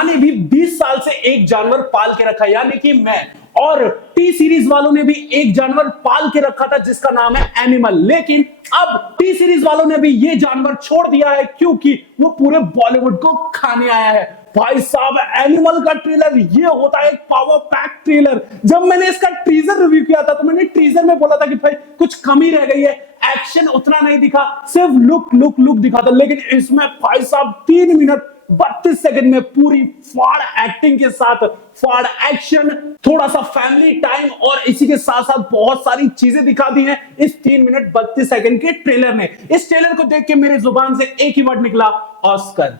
माँ ने भी 20 साल से एक जानवर पाल के रखा, यानी कि मैं। और टी सीरीज वालों ने भी एक जानवर पाल के रखा था जिसका नाम है एनिमल, लेकिन अब टी सीरीज वालों ने भी ये जानवर छोड़ दिया है क्योंकि वो पूरे बॉलीवुड को खाने आया है। भाई साहब, एनिमल का ट्रेलर ये होता है एक पावर पैक ट्रेलर। जब मैंने इसका टीजर रिव्यू किया था तो मैंने टीजर में बोला था कि भाई कुछ कमी रह गई है, एक्शन उतना नहीं दिखा, सिर्फ लुक लुक लुक दिखा था। लेकिन इसमें भाई साहब 3 मिनट 32 सेकंड में पूरी फाड़ एक्टिंग के साथ फाड़ एक्शन, थोड़ा सा फैमिली टाइम और इसी के साथ साथ बहुत सारी चीजें दिखा दी हैं इस 3 मिनट 32 सेकंड के ट्रेलर ने। इस ट्रेलर को देख के मेरे जुबान से एक ही वर्ड निकला, ऑस्कर,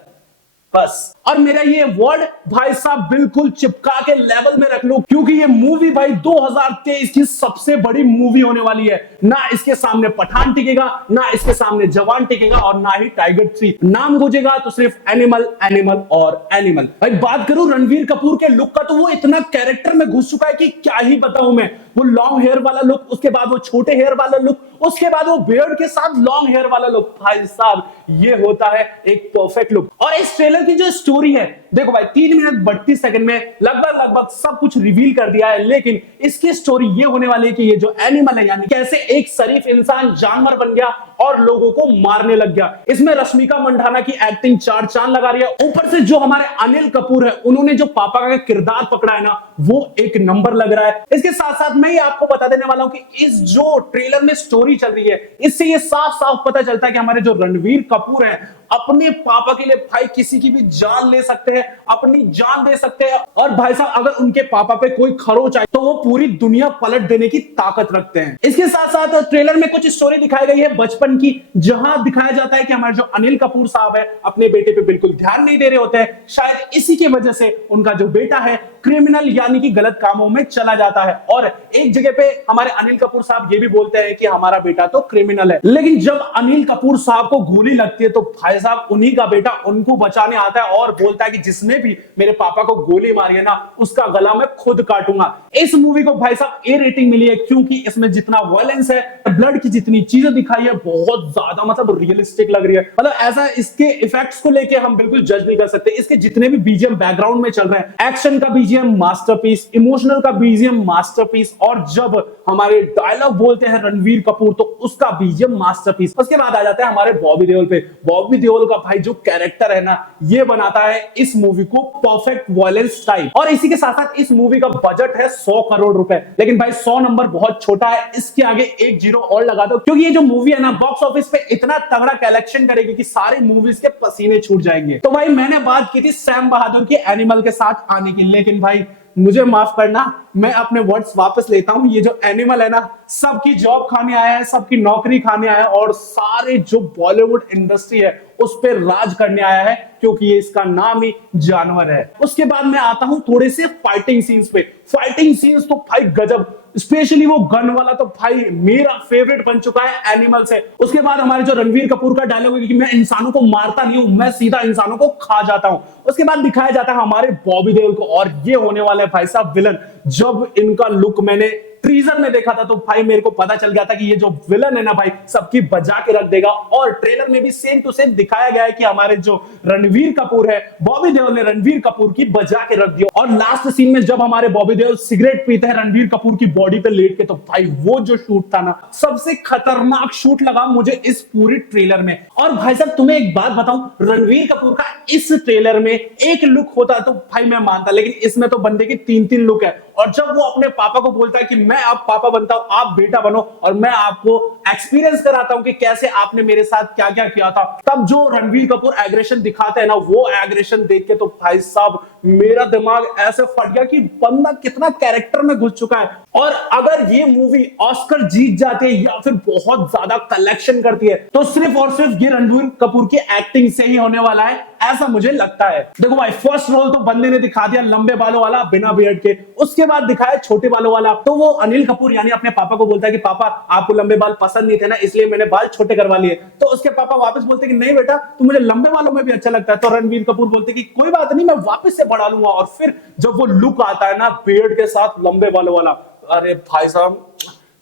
बस। और मेरा ये वर्ड भाई साहब बिल्कुल चिपका के लेवल में रख लो, क्योंकि ये मूवी भाई 2023 की सबसे बड़ी मूवी होने वाली है। ना इसके सामने पठान टिकेगा, ना इसके सामने जवान टिकेगा और ना ही टाइगर 3। नाम गूंजेगा तो सिर्फ एनिमल एनिमल और एनिमल। भाई बात करूं रणवीर कपूर के लुक का, तो वो इतना कैरेक्टर में घुस चुका है कि क्या ही बताऊं मैं। वो लॉन्ग हेयर वाला लुक, उसके बाद वो छोटे हेयर वाला लुक, उसके बाद वो बियर्ड के साथ लॉन्ग हेयर वाला लुक। भाई साहब ये होता है एक परफेक्ट लुक। और इस ट्रेलर की जो स्टोरी है, देखो भाई 3 मिनट 32 सेकंड में लगभग सब कुछ रिवील कर दिया है। लेकिन इसकी स्टोरी ये होने वाली है कि ये जो एनिमल है, यानी कैसे एक शरीफ इंसान जानवर बन गया और लोगों को मारने लग गया। इसमें रश्मिका मंडाना की एक्टिंग 4 चांद लगा रही है। ऊपर से जो हमारे अनिल कपूर है, उन्होंने जो पापा का किरदार पकड़ा है ना, वो एक नंबर लग रहा है। इसके साथ साथ मैं ये आपको बता देने वाला हूं कि इस जो ट्रेलर में स्टोरी चल रही है, इससे ये साफ साफ पता चलता है कि हमारे जो रणवीर कपूर है अपने पापा के लिए भाई किसी की भी जान ले सकते हैं, अपनी जान दे सकते हैं। और भाई साहब अगर उनके पापा पे कोई खरोच आए तो वो पूरी दुनिया पलट देने की ताकत रखते हैं। इसके साथ साथ ट्रेलर में कुछ स्टोरी दिखाई गई है बचपन की, जहां दिखाया जाता है कि हमारे जो अनिल कपूर साहब है अपने बेटे पे बिल्कुल ध्यान नहीं दे रहे होते हैं। शायद इसी की वजह से उनका जो बेटा है क्रिमिनल यानी कि गलत कामों में चला जाता है। और एक जगह पे हमारे अनिल कपूर साहब ये भी बोलते हैं कि हमारा बेटा तो क्रिमिनल है। लेकिन जब अनिल कपूर साहब को गोली लगती है तो भाई साहब उन्हीं का बेटा उनको बचाने आता है और बोलता है कि जिसने भी मेरे पापा को गोली मारी है ना, उसका गला मैं खुद काटूंगा। इस मूवी को भाई साहब ए रेटिंग मिली है क्योंकि इसमें जितना वायलेंस है, ब्लड की जितनी चीजें दिखाई है, बहुत ज्यादा मतलब रियलिस्टिक लग रही है। मतलब ऐसा इसके इफेक्ट्स को लेके हम बिल्कुल जज नहीं कर सकते। इसके जितने भी बीजीएम बैकग्राउंड में चल रहे हैं, एक्शन का बीजीएम मास्टरपीस, इमोशनल का बीजीएम मास्टरपीस, और जब हमारे डायलॉग बोलते हैं रणवीर कपूर तो उसका बीजीएम मास्टरपीस। उसके बाद आ जाता है हमारे बॉबी देओल पे। बॉबी देओल का भाई जो कैरेक्टर है ना, ये बनाता है इस मूवी को परफेक्ट वायलेंस टाइप। और इसी के साथ साथ इस मूवी का बजट है 100 करोड़ रुपए। लेकिन भाई 100 नंबर बहुत छोटा है, इसके आगे एक जीरो और लगा दो, क्योंकि ये जो मूवी है ना बॉक्स ऑफिस पे इतना तगड़ा कलेक्शन करेगी कि सारे मूवीज के पसीने छूट जाएंगे। तो भाई मैंने बात की थी सैम बहादुर की एनिमल के साथ आने की, लेकिन भाई मुझे माफ करना, मैं अपने वर्ड्स वापस लेता हूं। ये जो एनिमल है ना, सबकी जॉब खाने आया है, सबकी नौकरी खाने आया है और सारे जो बॉलीवुड इंडस्ट्री है उस पर राज करने आया है, क्योंकि ये इसका नाम ही जानवर है। उसके बाद मैं आता हूं थोड़े से फाइटिंग सीन्स पे। फाइटिंग सीन्स तो भाई गजब, स्पेशली वो गन वाला तो भाई मेरा फेवरेट बन चुका है एनिमल से। उसके बाद हमारे जो रणवीर कपूर का डायलॉग है कि मैं इंसानों को मारता नहीं हूं, मैं सीधा इंसानों को खा जाता हूं। उसके बाद दिखाया जाता है हमारे बॉबी देओल को, और ये होने वाला है भाई साहब विलन। जब इनका लुक मैंने ट्रीजर में देखा था तो भाई मेरे को पता चल गया था कि ये जो विलन है ना भाई सबकी बजा के रख देगा। और ट्रेलर में भी सेम टू सेम दिखाया गया है कि हमारे जो रणवीर कपूर है, बॉबी देओल ने रणवीर कपूर की बजा के रख दिया। और लास्ट सीन में जब हमारे बॉबी देओल सिगरेट पीते हैं रणवीर कपूर की बॉडी पे लेट के, तो भाई वो जो शूट था ना, सबसे खतरनाक शूट लगा मुझे इस पूरी ट्रेलर में। और भाई साहब तुम्हें एक बात बताऊं, रणवीर कपूर का इस ट्रेलर में एक लुक होता तो भाई मैं मानता, लेकिन इसमें तो बंदे की 3-3 लुक है। और जब वो अपने पापा को बोलता है कि मैं अब पापा बनता हूं, आप बेटा बनो और मैं आपको एक्सपीरियंस कराता हूं कि कैसे आपने मेरे साथ क्या क्या किया था, तब जो रणवीर कपूर एग्रेशन दिखाते हैं ना, वो एग्रेशन देख के तो भाई साहब मेरा दिमाग ऐसे फट गया कि बंदा कितना कैरेक्टर में घुस चुका है। और अगर ये मूवी ऑस्कर जीत जाती है या फिर बहुत ज्यादा कलेक्शन करती है, तो सिर्फ और सिर्फ ये रणवीर कपूर की एक्टिंग से ही होने वाला है, ऐसा मुझे लगता है। देखो भाई फर्स्ट रोल तो बंदे ने दिखा दिया लंबे बालों वाला बिना बियर्ड के, उसके बाद दिखाया छोटे बालों वाला। तो वो अनिल कपूर यानी अपने पापा को बोलता है कि पापा आपको लंबे बाल पसंद नहीं थे ना, इसलिए मैंने बाल छोटे करवा लिए। तो उसके पापा वापस बोलते कि नहीं बेटा, तू मुझे लंबे बालों में भी अच्छा लगता है। तो रणवीर कपूर बोलते कि कोई बात नहीं, मैं वापस से बढ़ा लूंगा। और फिर जब वो लुक आता है ना बियर्ड के साथ लंबे बालों वाला, अरे भाई साहब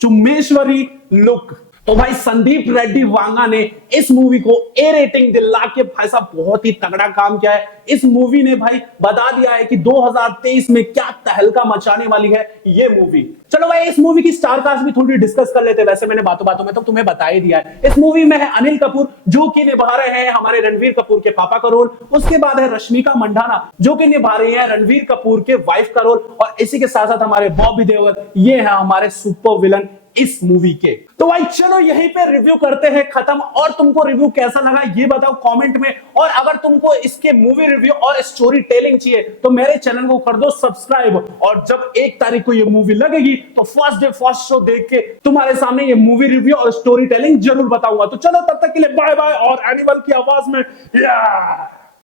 चुम्मेश्वरी लुक। तो भाई संदीप रेड्डी वांगा ने इस मूवी को ए रेटिंग दिला के भाई साहब बहुत ही तगड़ा काम किया है। इस मूवी ने भाई बता दिया है कि 2023 में क्या तहलका मचाने वाली है ये मूवी। चलो भाई इस मूवी की स्टार कास्ट भी थोड़ी डिस्कस कर लेते हैं। वैसे मैंने बातों बातों में तो तुम्हें बता ही दिया है। इस मूवी में है अनिल कपूर जो कि निभा रहे हैं हमारे रणवीर कपूर के पापा का रोल। उसके बाद है रश्मिका मंडाना जो कि निभा रही है रणवीर कपूर के वाइफ का रोल। और इसी के साथ साथ हमारे बॉबी देओल ये है हमारे सुपर विलन इस मूवी के। तो भाई चलो यहीं पे रिव्यू करते हैं खत्म। और तुमको रिव्यू कैसा लगा ये बताओ कमेंट में। और अगर तुमको इसके मूवी रिव्यू और स्टोरी टेलिंग चाहिए तो मेरे चैनल को कर दो सब्सक्राइब। और जब 1 तारीख को ये मूवी लगेगी तो फर्स्ट डे फर्स्ट शो देख के तुम्हारे सामने ये मूवी रिव्यू और स्टोरी टेलिंग जरूर बताऊंगा। तो चलो तब तक के लिए बाय बाय। और एनिमल की आवाज में